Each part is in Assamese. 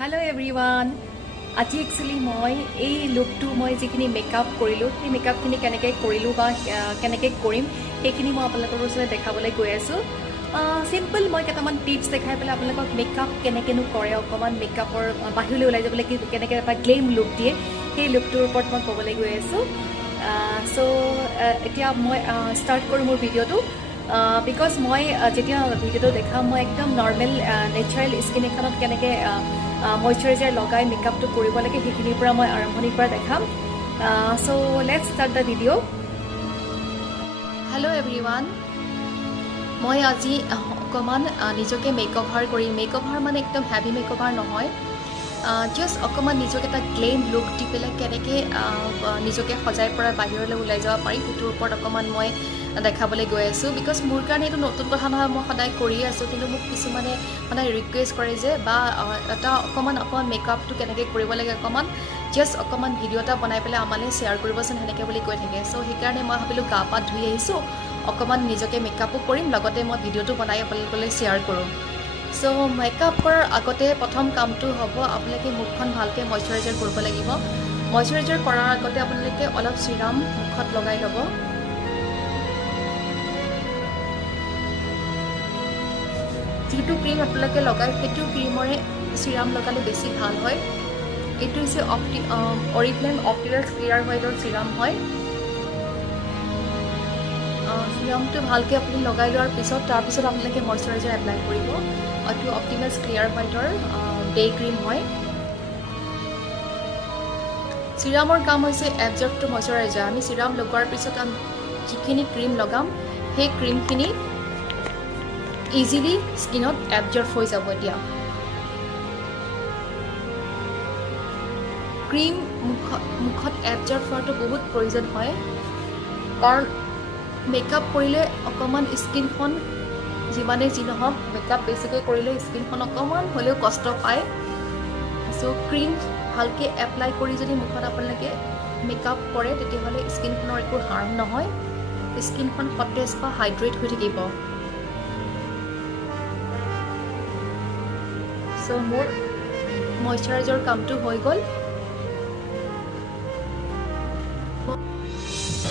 Hello everyone. আজি একচুয়ালি মই এই লুকটো মই যিখিনি মেকআপ কৰিলো সেই মেকআপখিনি কেনেকৈ কৰিলো বা কেনেকৈ কৰিম সেইখিনি মই আপোনালোকৰ ওচৰত দেখাবলৈ গৈ আছো সিম্পল মই কেইটামান টিপছ দেখাই পেলাই আপোনালোকক মেকআপ কেনেকৈনো কৰে অকণমান মেকআপৰ বাহিৰলৈ ওলাই যাবলৈ কেনেকৈ এটা গ্লেম লুক দিয়ে সেই লুকটোৰ ওপৰত মই ক'বলৈ গৈ আছো সো এতিয়া মই ষ্টাৰ্ট কৰোঁ মোৰ ভিডিঅ'টো বিকজ মই যেতিয়া ভিডিঅ'টো দেখাম মই একদম নৰ্মেল নেচাৰেল স্কিন এখনত কেনেকৈ ময়শ্চাৰাইজাৰ লগাই মেকআপটো কৰিব লাগে সেইখিনিৰ পৰা মই আৰম্ভণিৰ পৰা দেখাম so let's start the video' hello' everyone মই আজি অকণমান নিজকে মেকঅভাৰ কৰিম মেকঅভাৰ মানে একদম হেভি মেকঅভাৰ নহয় জাষ্ট অকণমান নিজকে এটা গ্লেম লুক দি পেলাই কেনেকৈ নিজকে সজাই পৰা বাহিৰলৈ ওলাই যাব পাৰি সেইটোৰ ওপৰত অকণমান মই দেখাবলৈ গৈ আছোঁ বিকজ মোৰ কাৰণে এইটো নতুন কথা নহয় মই সদায় কৰি আছোঁ কিন্তু মোক কিছুমানে সদায় ৰিকুৱেষ্ট কৰে যে বা এটা অকণমান মেকআপটো কেনেকৈ কৰিব লাগে অকণমান জাষ্ট অকণমান ভিডিঅ' এটা বনাই পেলাই আমালৈ শ্বেয়াৰ কৰিবচোন সেনেকৈ বুলি কৈ থাকে চ' সেইকাৰণে মই ভাবিলোঁ গা পা ধুই আহিছোঁ অকণমান নিজকে মেকআপো কৰিম লগতে মই ভিডিঅ'টো বনাই আপোনালোকলৈ শ্বেয়াৰ কৰোঁ চ' মেকআপ কৰাৰ আগতে প্ৰথম কামটো হ'ব আপোনালোকে মুখখন ভালকৈ ময়শ্চাৰাইজাৰ কৰিব লাগিব ময়শ্চাৰাইজাৰ কৰাৰ আগতে আপোনালোকে অলপ চিৰাম মুখত লগাই ল'ব যিটো ক্ৰীম আপোনালোকে লগায় সেইটো ক্ৰীমৰে চিৰাম লগালে বেছি ভাল হয় এইটো হৈছে অৰিফ্লেম অপটিৰাছ ক্লিয়াৰ হোৱাইটৰ চিৰাম হয় চিৰামটো ভালকৈ আপুনি লগাই লোৱাৰ পিছত তাৰপিছত আপোনালোকে ময়শ্চাৰাইজাৰ এপ্লাই কৰিব এইটো অপটিমাছ ক্লিয়াৰ হোৱাইটৰ ডে ক্ৰীম হয় চিৰামৰ কাম হৈছে এবজৰ্ব টু ময়শ্চাৰাইজাৰ আমি চিৰাম লগোৱাৰ পিছত যিখিনি ক্ৰীম লগাম সেই ক্ৰীমখিনি ইজিলি স্কিনত এবজৰ্ব হৈ যাব এতিয়া ক্ৰীম মুখত এবজৰ্ব হোৱাটো বহুত প্ৰয়োজন হয় কাৰণ মেকআপ কৰিলে অকণমান স্কিনখন যিমানে যি নহওক মেকআপ বেছিকৈ কৰিলে স্কিনখন অকণমান হ'লেও কষ্ট পায় চ' ক্ৰীম ভালকৈ এপ্লাই কৰি যদি মুখত আপোনালোকে মেকআপ কৰে তেতিয়াহ'লে স্কিনখনৰ একো হাৰ্ম নহয় স্কিনখন সতেজ বা হাইড্ৰেট হৈ থাকিব চ' মোৰ ময়শ্চাৰাইজাৰ কামটো হৈ গ'ল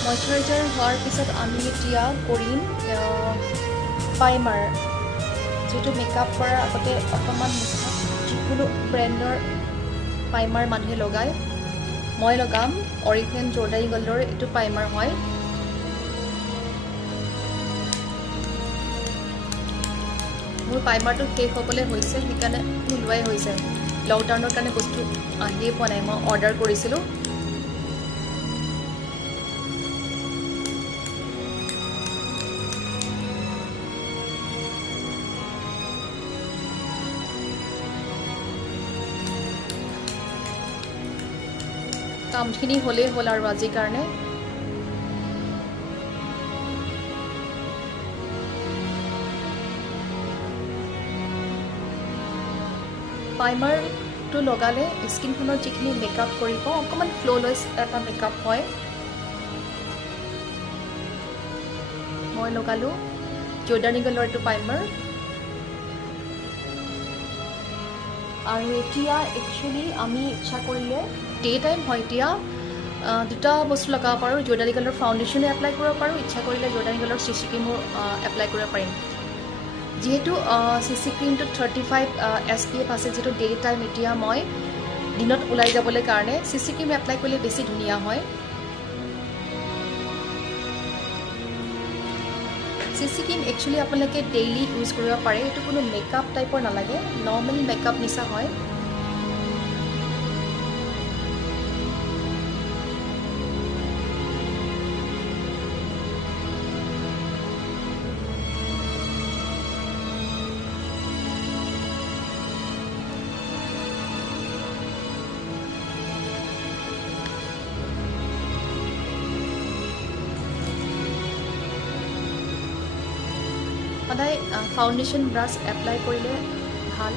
ময়শ্চাৰাইজাৰ হোৱাৰ পিছত আমি এতিয়া কৰিম প্ৰাইমাৰ যিটো মেকআপ কৰাৰ আগতে অকণমান মুখত যিকোনো ব্ৰেণ্ডৰ প্ৰাইমাৰ মানুহে লগায় মই লগাম অৰিফ্লেম জৰ্ডাৰী গল্ডৰ এইটো প্ৰাইমাৰ হয় মোৰ প্ৰাইমাৰটো শেষ হ'বলৈ হৈছে সেইকাৰণে নোলোৱাই হৈছে লকডাউনৰ কাৰণে বস্তু আহিয়ে পোৱা নাই মই অৰ্ডাৰ কৰিছিলোঁ কামখিনি হ'লেই হ'ল আৰু আজিৰ কাৰণে প্ৰাইমাৰটো লগালে স্কিনখনত যিখিনি মেকআপ কৰিব অকণমান ফ্ল'লেছ এটা মেকআপ হয় মই লগালোঁ জৰ্ডানী গলৰ এইটো প্ৰাইমাৰ আৰু এতিয়া একচুৱেলি আমি ইচ্ছা কৰিলে ডে টাইম হয় এতিয়া দুটা বস্তু লগাব পাৰোঁ জৰ্ডানী গলৰ ফাউণ্ডেশ্যনো এপ্লাই কৰিব পাৰোঁ ইচ্ছা কৰিলে জৰ্ডানী গলৰ চি চি ক্ৰীমো এপ্লাই কৰিব পাৰিম যিহেতু চি চি ক্ৰীমটোত 35 SPF আছে যিটো ডে টাইম এতিয়া মই দিনত ওলাই যাবলৈ কাৰণে চি চি ক্ৰীম এপ্লাই কৰিলে বেছি ধুনীয়া হয় চি চি ক্ৰীম একচুৱেলি আপোনালোকে ডেইলি ইউজ কৰিব পাৰে এইটো কোনো মেকআপ টাইপৰ নালাগে নৰ্মেল মেকআপ নিচা হয় সদায় ফাউণ্ডেশ্যন ব্ৰাছ এপ্লাই কৰিলে ভাল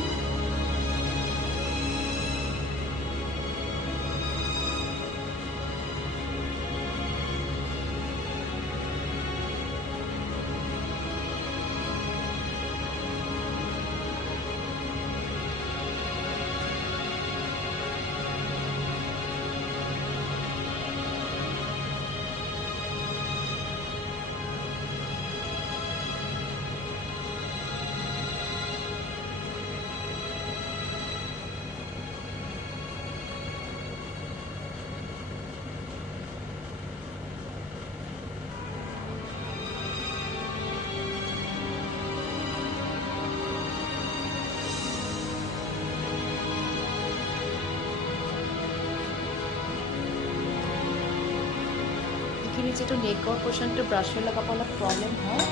যিটো নেকৰ পোৰ্চনটো ব্ৰাছৰ লগাব অলপ প্ৰব্লেম হয়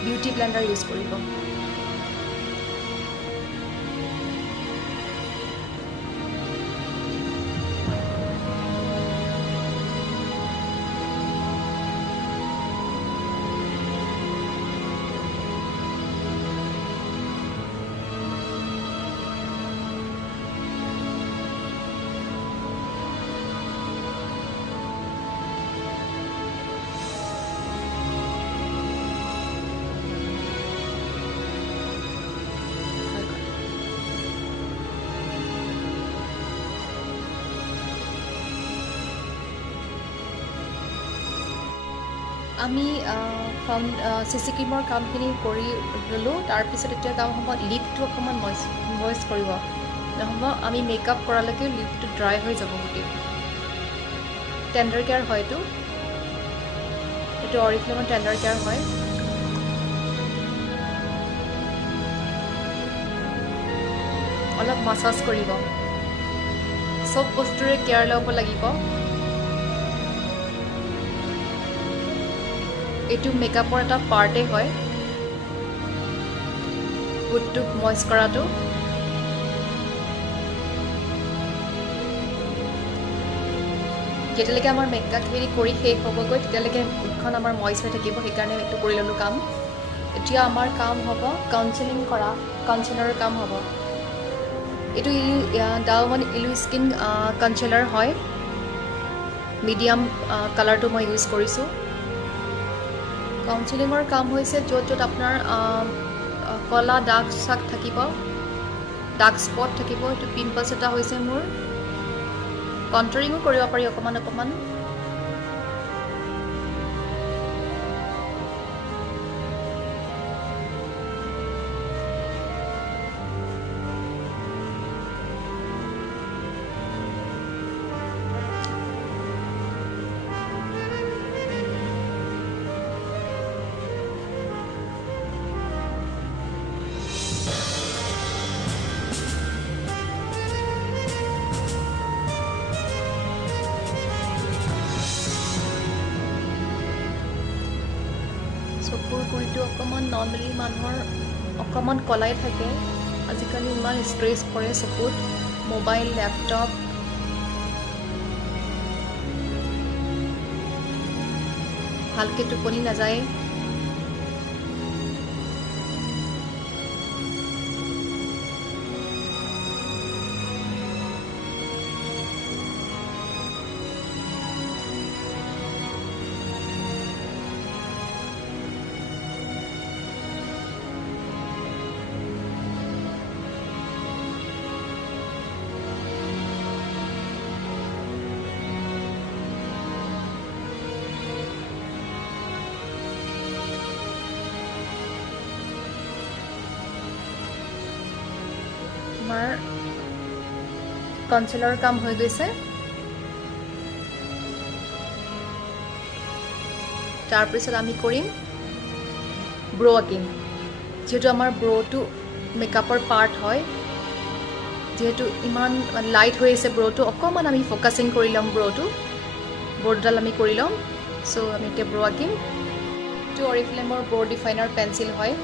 বিউটি ব্লেণ্ডাৰ ইউজ কৰিব আমি CC ক্ৰীমৰ কামখিনি কৰি ল'লোঁ তাৰপিছত এতিয়া কাম হ'ব লিপটো অকণমান মইষ্ট কৰিব নহ'ব আমি মেকআপ কৰালৈকে লিপটো ড্ৰাই হৈ যাব গোটেই টেণ্ডাৰ কেয়াৰ হয় এইটো অৰিফ্লেমৰ টেণ্ডাৰ কেয়াৰ হয় অলপ মাছাজ কৰিব চব বস্তুৰে কেয়াৰ ল'ব লাগিব এইটো মেকআপৰ এটা পাৰ্টেই হয় হুডটোক মইষ্ট কৰাটো যেতিয়ালৈকে আমাৰ মেকআপখিনি কৰি শেষ হ'বগৈ তেতিয়ালৈকে হুডখন আমাৰ মইষ্ট হৈ থাকিব সেইকাৰণে এইটো কৰি ল'লোঁ কাম এতিয়া আমাৰ কাম হ'ব কাউন্সেলিং কৰা কনচিলাৰৰ কাম হ'ব এইটো ডাউ ইলু স্কিন কনচিলাৰ হয় মিডিয়াম কালাৰটো মই ইউজ কৰিছোঁ কাউন্সেলিঙৰ কাম হৈছে য'ত য'ত আপোনাৰ কলা ডাৰ্ক চাক থাকিব ডাৰ্ক স্পট থাকিব এইটো পিম্পলছ এটা হৈছে মোৰ কণ্ট্ৰৰিঙো কৰিব পাৰি অকণমান অকণমান চকুৰ গুৰিটো অকণমান নৰ্মেলি মানুহৰ অকণমান কলাই থাকে আজিকালি ইমান ষ্ট্ৰেছ পৰে চকুত মোবাইল লেপটপ ভালকৈ টোপনি নাযায় আমাৰ কনচিলাৰৰ কাম হৈ গৈছে তাৰপিছত আমি কৰিম ব্ৰ' ৱাকিং যিহেতু আমাৰ ব্ৰ'টো মেকআপৰ পাৰ্ট হয় যেহেতু ইমান লাইট হৈ আছে ব্ৰ'টো অকণমান আমি ফ'কাচিং কৰি ল'ম ব্ৰ'ডাল আমি কৰি ল'ম চ' আমি এতিয়া ব্ৰ' ৱাকিং এইটো অৰিফ্লেমৰ ব্ৰ' ডিফাইনাৰ পেঞ্চিল হয়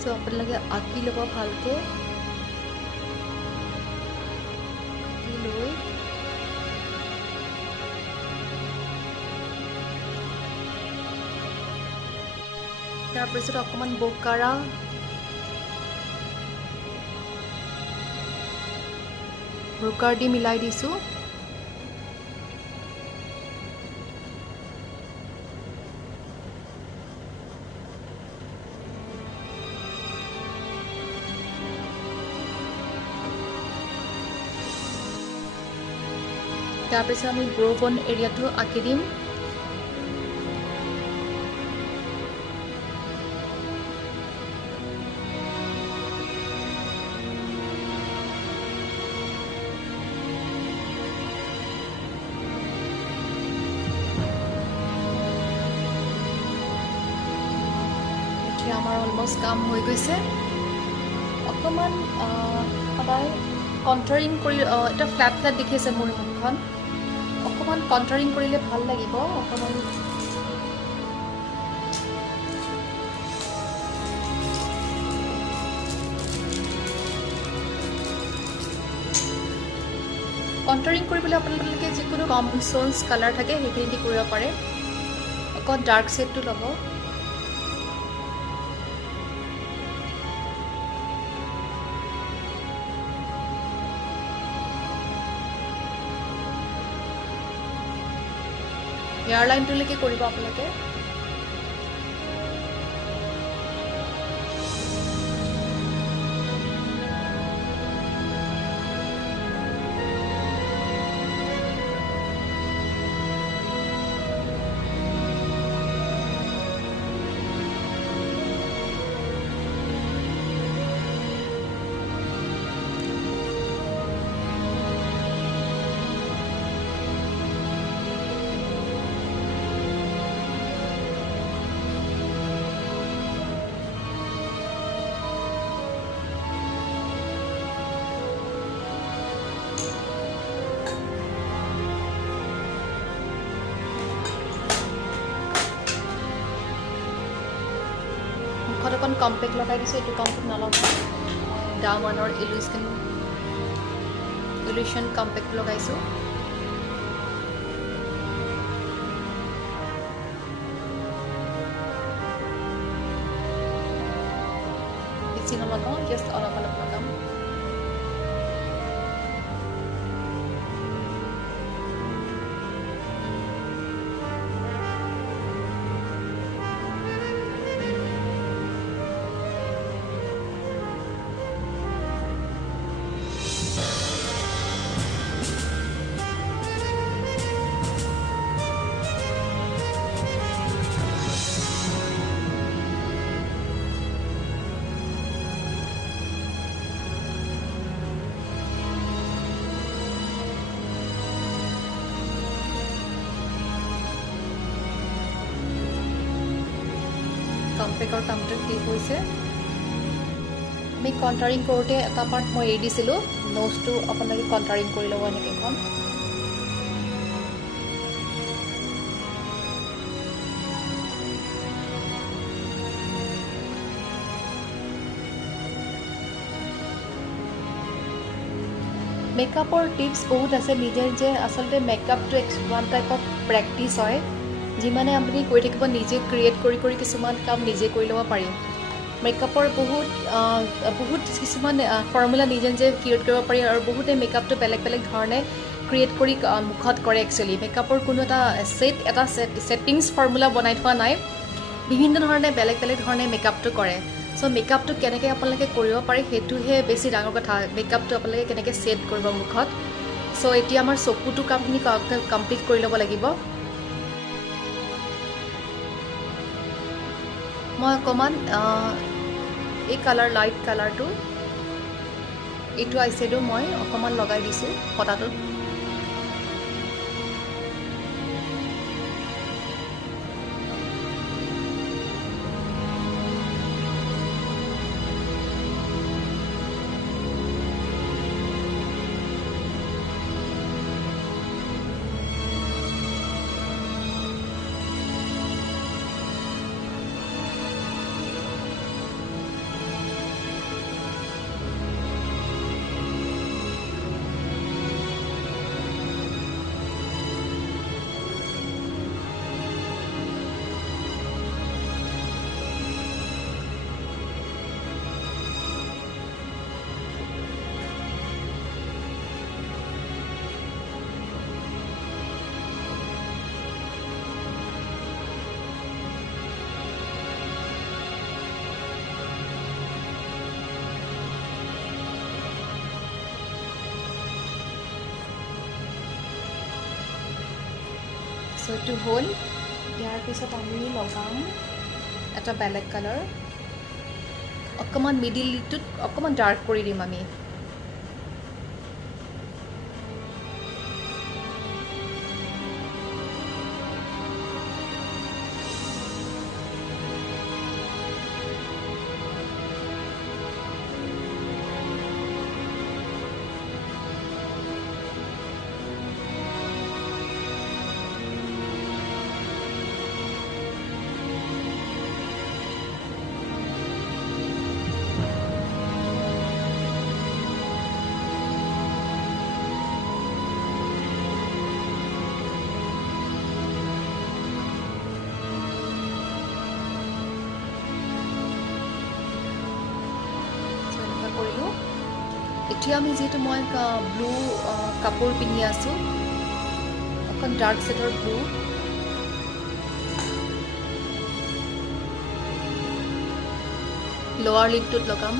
সো আপোনালোকে আঁকি ল'ব ভালকৈ আঁকি লৈ তাৰপিছত অকণমান বকাৰা ব্ৰোকাৰ দি মিলাই দিছোঁ তাৰপিছত আমি ব্ৰ' বন এৰিয়াটো আঁকি দিম। এতিয়া আমাৰ অলমষ্ট কাম হৈ গৈছে। অকণমান সদায় কণ্টাৰিং কৰি এটা ফ্লেট ফ্লেট দেখি আছে মোৰ মুখখন, অকণমান কণ্টাৰিং কৰিলে ভাল লাগিব। অকণমান কণ্টাৰিং কৰিবলৈ আপোনালোকে যিকোনো কমনচন্স কালাৰ থাকে সেইখিনি দি কৰিব পাৰে। অকণ ডাৰ্ক শ্বেডটো ল'ব। হেয়াৰ লাইনটোলৈকে কৰিব আপোনালোকে। মুখত অকণ কম্পেক্ট লগাই দিছোঁ। এইটো কম্পেক্ট নলগাওঁ, ডামানৰ ইলিউশ্যন কম্পেক্ট লগাইছোঁ। বেছি নলগাওঁ, জাষ্ট অলপ অলপ লগাম। কম্পেক্টৰ কামটো শেষ হৈছে। আমি কণ্টাৰিং কৰোঁতে এটা পাৰ্ট মই এৰি দিছিলোঁ, ন'জটো আপোনালোকে কণ্টাৰিং কৰি ল'ব এনেকৈ এখন। মেকআপৰ টিপছ বহুত আছে। নিজে নিজে আচলতে মেকআপটো ওৱান টাইপ অফ প্ৰেক্টিছ হয়। যিমানে আপুনি কৰি থাকিব, নিজে ক্ৰিয়েট কৰি কৰি কিছুমান কাম নিজে কৰি ল'ব পাৰি। মেকআপৰ বহুত কিছুমান ফৰ্মুলা নিজে নিজে ক্ৰিয়েট কৰিব পাৰি, আৰু বহুতে মেকআপটো বেলেগ বেলেগ ধৰণে ক্ৰিয়েট কৰি মুখত কৰে। একচুৱেলি মেকআপৰ কোনো এটা ছেটিংছ ফৰ্মুলা বনাই থোৱা নাই। বিভিন্ন ধৰণে বেলেগ বেলেগ ধৰণে মেকআপটো কৰে। চ' মেকআপটো কেনেকৈ আপোনালোকে কৰিব পাৰে সেইটোহে বেছি ডাঙৰ কথা। মেকআপটো আপোনালোকে কেনেকৈ ছেট কৰিব মুখত। চ' এতিয়া আমাৰ চকুটো কামখিনি কমপ্লিট কৰি ল'ব লাগিব। মই অকণমান এই লাইট কালাৰটো এইটো আইশ্বেডো মই অকণমান লগাই দিছোঁ ফটাটোত। সো এইটো হ'ল ইয়াৰ পিছত আমি লগাম এটা বেলেগ কালাৰ অকণমান মিডিলটোত অকণমান ডাৰ্ক কৰি দিম আমি এতিয়া আমি যেহেতু মই ব্লু কাপোৰ পিন্ধি আছোঁ অকণ ডাৰ্ক ছেডৰ ব্লু লোৱাৰ লিডটোত লগাম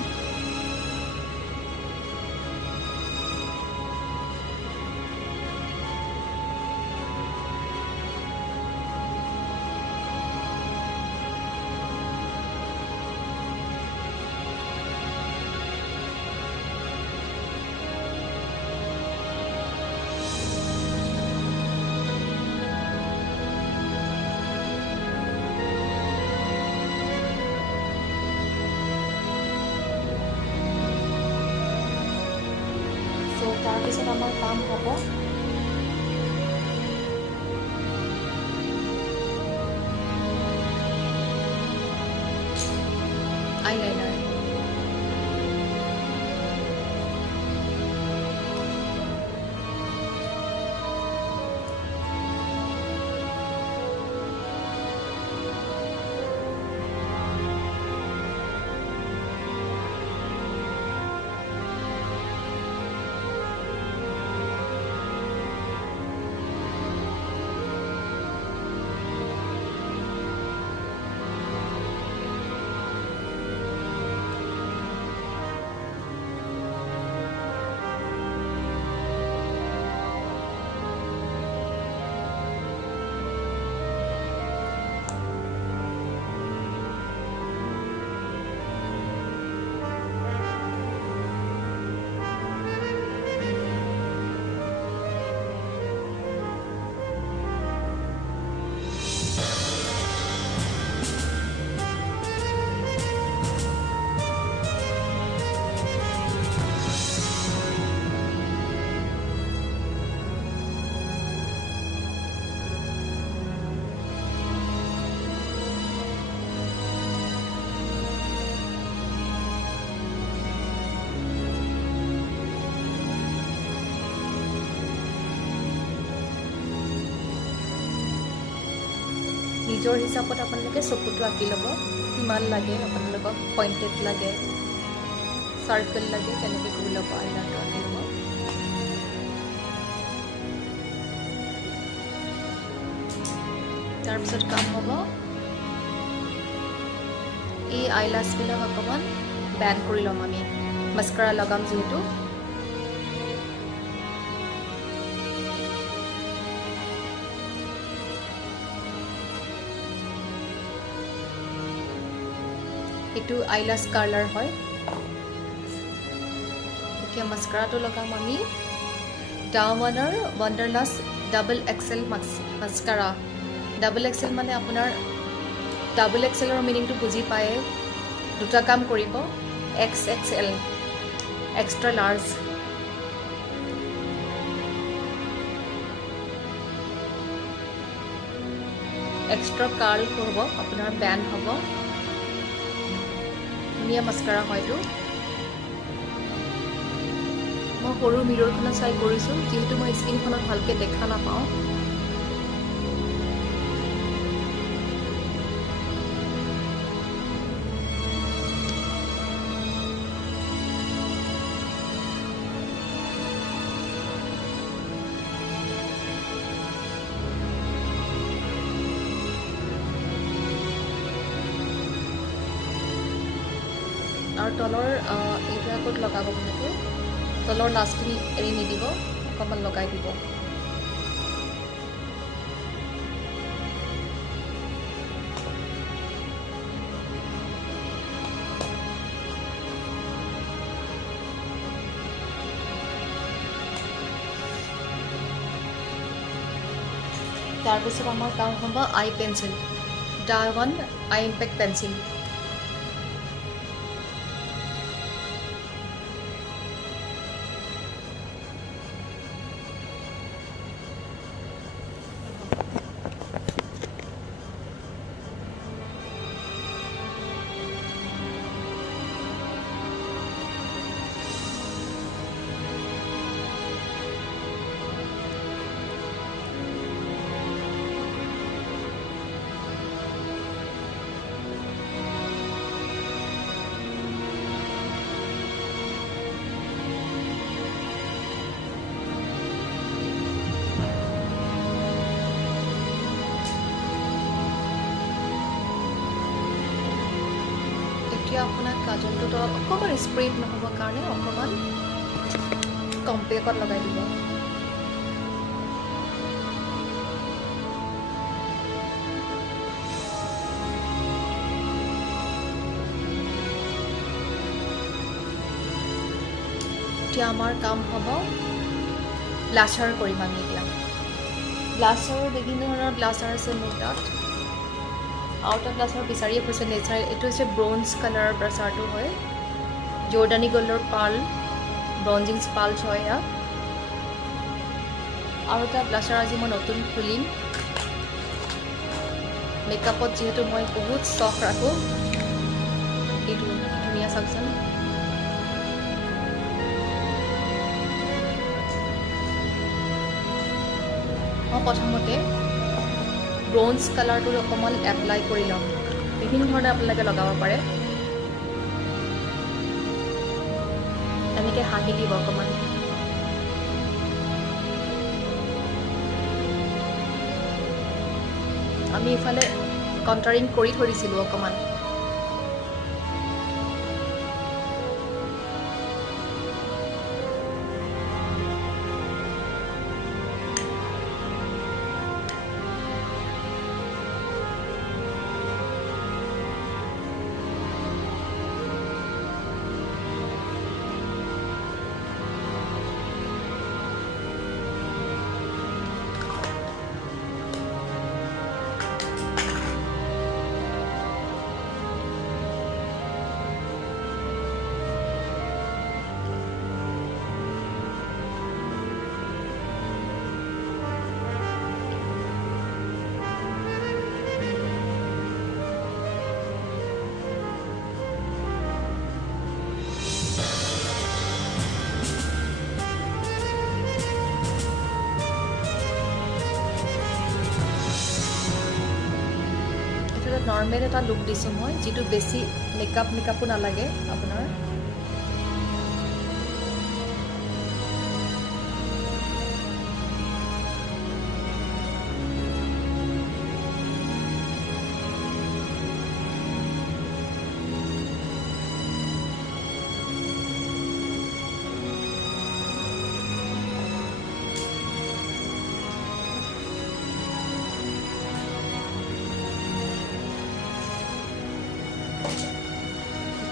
তাৰপিছত আমাৰ কাম হ'ব আইলাইনাৰ নিজৰ হিচাপত আপোনালোকে চকুটো আঁকি ল'ব কিমান লাগে আপোনালোকক পইণ্টেড লাগে চাৰ্কেল লাগে তেনেকৈ কৰি ল'ব আইলাইনাৰটো আঁকি ল'ব তাৰপিছত কাম হ'ব এই আইলাছবিলাক অকণমান বেণ্ড কৰি ল'ম আমি মাস্কাৰা লগাম যিহেতু এইটো আইলাছ কালাৰ হয় এতিয়া মাস্কাৰাটো লগাম আমি ডাৱমানৰ wonderlust double excel mascara double excel মানে আপোনাৰ ডাবল এক্সেলৰ মিনিংটো বুজি পায়ে দুটা কাম কৰিব XXL extra large extra curl হ'ব আপোনাৰ বেণ্ড হ'ব ধুনীয়া মাস্কাৰা হয়তো মই সৰু মিৰৰখনত চাই কৰিছোঁ যিহেতু মই স্ক্ৰীনখনত ভালকৈ দেখা নাপাওঁ আৰু তলৰ এইবিলাকত লগাব লাগে তলৰ লাষ্টখিনি এৰি নিদিব অকণমান লগাই দিব তাৰপিছত আমাৰ কাম হ'ব আই পেঞ্চিল, ডাৱান আই ইম্পেক্ট পেঞ্চিল। এতিয়া আপোনাক কাজলটোত অকণমান স্প্ৰেড নহ'বৰ কাৰণে অকণমান কম্পেকত লগাই দিব। এতিয়া আমাৰ কাম হ'ব ব্লাছাৰ কৰিম আমি এতিয়া। ব্লাছাৰ বিভিন্ন ধৰণৰ ব্লাছাৰ আছে মোৰ তাত। আউটাৰ ব্লাছাৰ বিচাৰিয়ে ফুৰিছে নেচাৰেল, এইটো হৈছে ব্ৰঞ্জ কালাৰৰ ব্লাছাৰটো হয়, জৰ্ডানী গ'ল্ডৰ পাৰ্ল ব্ৰঞ্জিং পাল্চ হয় ইয়াত। আৰু এটা ব্লাছাৰ আজি মই নতুন খুলিম, মেকআপত যিহেতু মই বহুত চখ ৰাখোঁ। এইটো ধুনীয়া চাওকচোন, মই প্ৰথমতে ব্ৰঞ্জ কালাৰটো অকণমান এপ্লাই কৰি ল'ম। বিভিন্ন ধৰণে আপোনালোকে লগাব পাৰে। এনেকৈ হাঁহি দিব অকণমান। আমি ইফালে কণ্টাৰিং কৰি থৈ দিছিলোঁ অকণমান। নৰ্মেল এটা লুক দিছোঁ মই, যিটো বেছি মেকআপো নালাগে আপোনাৰ।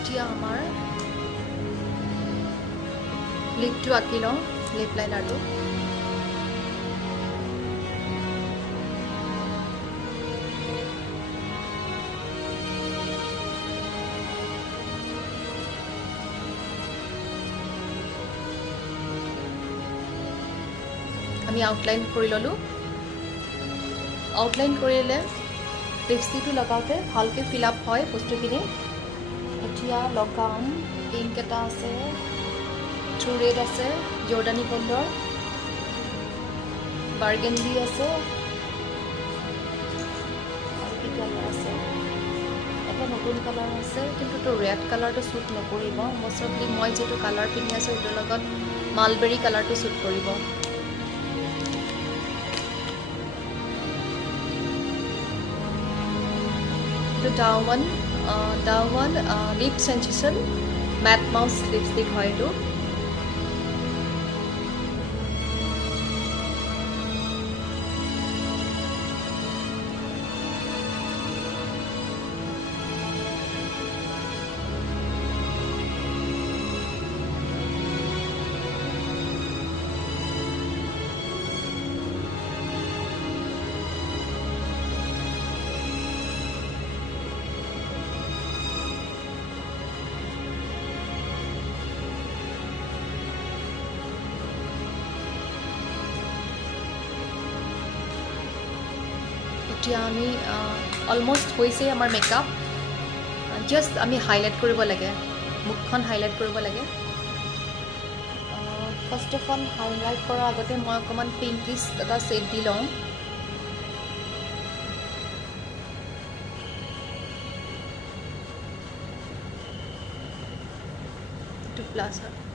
এতিয়া আমাৰ লিপটো আঁকি লওঁ, লিপ লাইনাৰটো। আমি আউটলাইন কৰি ল'লোঁ। আউটলাইন কৰিলে লিপষ্টিকটো লগাওঁতে ভালকৈ ফিল আপ হয় বস্তুখিনি। এতিয়া লগাম, পিংক এটা আছে, ট্ৰু ৰেড আছে, জৰ্ডানী গ'ল্ডৰ, বাৰ্গেণ্ডি আছে, আৰু কি কালাৰ আছে, এটা নতুন কালাৰ আছে, কিন্তু ৰেড কালাৰটো শ্বুট নকৰিব। মষ্টলি মই যিটো কালাৰ পিন্ধি আছোঁ সেইটোৰ লগত মালবেৰী কালাৰটো শ্বুট কৰিব। এইটো ডাৱান lip sensation matte mousse lipstick হয় এইটো। এতিয়া আমি অলমষ্ট হৈছে আমাৰ মেকআপ জাষ্ট আমি হাইলাইট কৰিব লাগে মুখখন হাইলাইট কৰিব লাগে ফাৰ্ষ্ট অফ অল হাইলাইট কৰাৰ আগতে মই অকণমান পিংকিছ এটা শ্বেড দি লওঁ এইটো প্লাছ হয়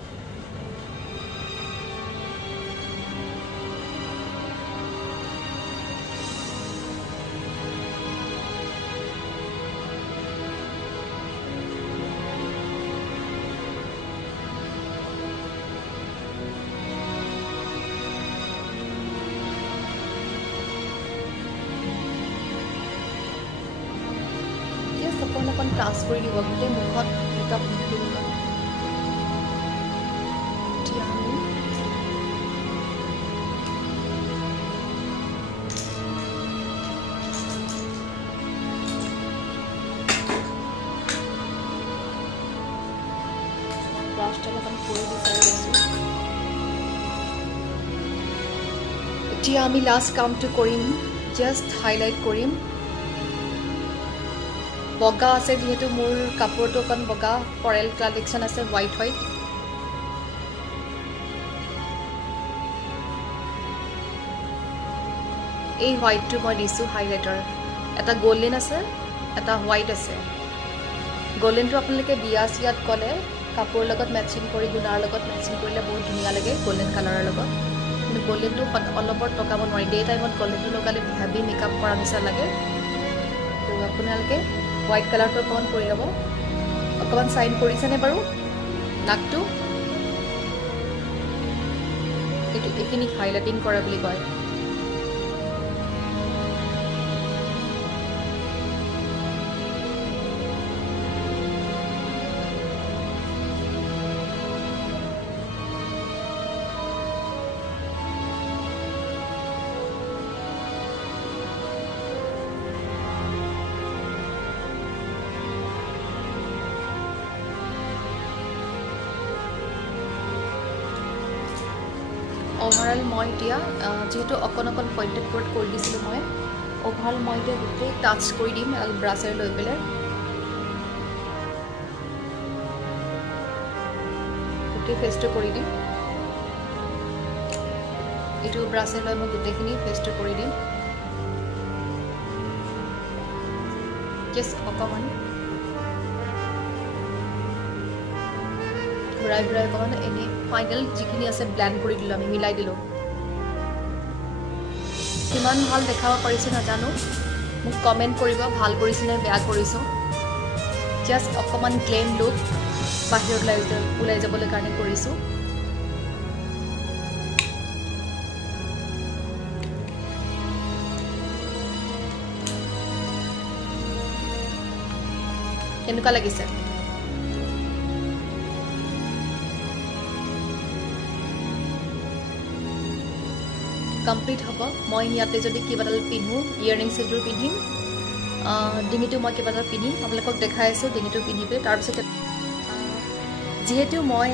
অকণ টাচ কৰি দিব গোটেই মুখত মেকআপ দি দিব এতিয়া আমি ব্ৰাছডাল অকণ কৰি বিচাৰি আছোঁ এতিয়া আমি লাষ্ট কামটো কৰিম জাষ্ট হাইলাইট কৰিম বগা আছে যেহেতু মোৰ কাপোৰটো অকণ বগা ফৰেল কালেকশ্যন আছে হোৱাইট এই হোৱাইটটো মই দিছোঁ হাইলাইটাৰ এটা গল্ডেন আছে এটা হোৱাইট আছে গল্ডেনটো আপোনালোকে বিয়া চিয়াত গ'লে কাপোৰৰ লগত মেচিং কৰি গুণাৰ লগত মেচিং কৰিলে বহুত ধুনীয়া লাগে গল্ডেন কালাৰৰ লগত কিন্তু গল্ডেনটো অলপত লগাব নোৱাৰি ডে টাইমত গল্ডেনটো লগালে হেভি মেকআপ কৰা নিচিনা লাগে তো আপোনালোকে হোৱাইট কালাৰটো অকণমান কৰি ল'ব অকণমান চাইন কৰিছেনে বাৰু নাকটো এইখিনি হাইলাইটিং কৰা বুলি কয় অভাৰঅল মই এতিয়া যেহেতু অকণ পইণ্টেড পইণ্ট কৰি দিছিলোঁ মই অভাৰঅল মই এতিয়া গোটেই টাচ কৰি দিম ব্ৰাছেৰে লৈ পেলাই গোটেই ফেচটো কৰি দিম এইটো ব্ৰাছেৰে লৈ মই গোটেইখিনি ফেচটো কৰি দিম জাষ্ট অকণমান ঘূৰাই অকণমান এনেই ফাইনেল যিখিনি আছে ব্লেণ্ড কৰি দিলোঁ আমি মিলাই দিলোঁ কিমান ভাল দেখাব পাৰিছোঁ নাজানো মোক কমেণ্ট কৰিব ভাল কৰিছোঁ নে বেয়া কৰিছোঁ জাষ্ট অকণমান গ্লেম লুক বাহিৰত ওলাই যাবলৈ কাৰণে কৰিছোঁ কেনেকুৱা লাগিছে কমপ্লিট হ'ব মই ইয়াতে যদি কিবা এডাল পিন্ধোঁ ইয়েৰিংছ এযোৰ পিন্ধিম ডিঙিটো মই কিবা এডাল পিন্ধিম আপোনালোকক দেখাই আছোঁ ডিঙিটো পিন্ধি পেলাই তাৰপিছত যিহেতু মই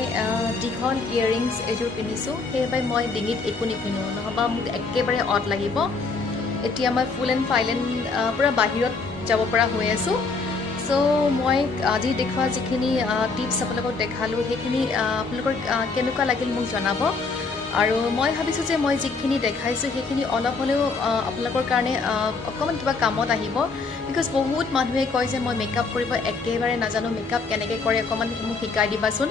দীঘল ইয়েৰিংছ এযোৰ পিন্ধিছোঁ সেইবাবে মই ডিঙিত একো নিপিন্ধোঁ নহ'বা মোক একেবাৰে অড লাগিব এতিয়া মই ফুল এণ্ড ফাইলেণ্ড পূৰা বাহিৰত যাব পৰা হৈ আছোঁ চ' মই আজি দেখুওৱা যিখিনি টিপছ আপোনালোকক দেখালোঁ সেইখিনি আপোনালোকৰ কেনেকুৱা লাগিল মোক জনাব আৰু মই ভাবিছোঁ যে মই যিখিনি দেখাইছোঁ সেইখিনি অলপ হ'লেও আপোনালোকৰ কাৰণে অকণমান কিবা কামত আহিব বিকজ বহুত মানুহে কয় যে মই মেকআপ কৰিব একেবাৰে নাজানো মেকআপ কেনেকৈ কৰে অকণমান মোক শিকাই দিবাচোন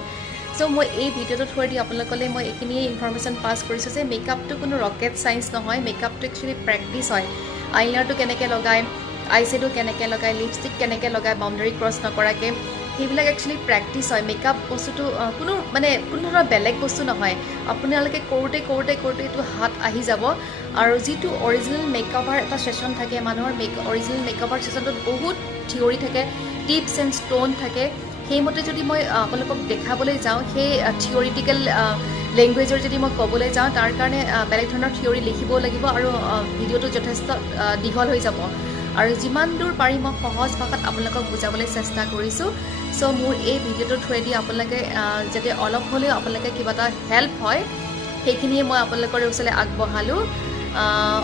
চ' মই এই ভিডিঅ'টো থৈ দি আপোনালোকলৈ মই এইখিনিয়ে ইনফৰমেশ্যন পাছ কৰিছোঁ যে মেকআপটো কোনো ৰকেট চায়েন্স নহয় মেকআপটো একচুৱেলি প্ৰেক্টিছ হয় আইলাইনাৰটো কেনেকৈ লগায় আইশ্বেডো কেনেকৈ লগায় লিপষ্টিক কেনেকৈ লগায় বাউণ্ডাৰী ক্ৰছ নকৰাকৈ সেইবিলাক একচুৱেলি প্ৰেক্টিছ হয় মেকআপ বস্তুটো কোনো ধৰণৰ বেলেগ বস্তু নহয় আপোনালোকে কৰোঁতে এইটো হাত আহি যাব আৰু যিটো অৰিজিনেল মেকআপৰ এটা ছেশ্যন থাকে মানুহৰ অৰিজিনেল মেকআপৰ ছেশ্যনটোত বহুত থিয়ৰী থাকে টিপছ এণ্ড ষ্ট'ন থাকে সেইমতে যদি মই আপোনালোকক দেখাবলৈ যাওঁ সেই থিয়ৰিটিকেল লেংগুৱেজৰ যদি মই ক'বলৈ যাওঁ তাৰ কাৰণে বেলেগ ধৰণৰ থিয়ৰী লিখিবও লাগিব আৰু ভিডিঅ'টো যথেষ্ট দীঘল হৈ যাব আৰু যিমান দূৰ পাৰি মই সহজ ভাষাত আপোনালোকক বুজাবলৈ চেষ্টা কৰিছোঁ চ' মোৰ এই ভিডিঅ'টোৰ থ্ৰুৱেদি আপোনালোকে যাতে অলপ হ'লেও আপোনালোকে কিবা এটা হেল্প হয় সেইখিনিয়ে মই আপোনালোকৰ ওচৰলৈ আগবঢ়ালোঁ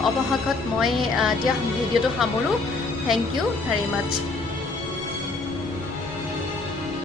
অৱশেষত মই এতিয়া ভিডিঅ'টো সামৰোঁ। Thank you very much.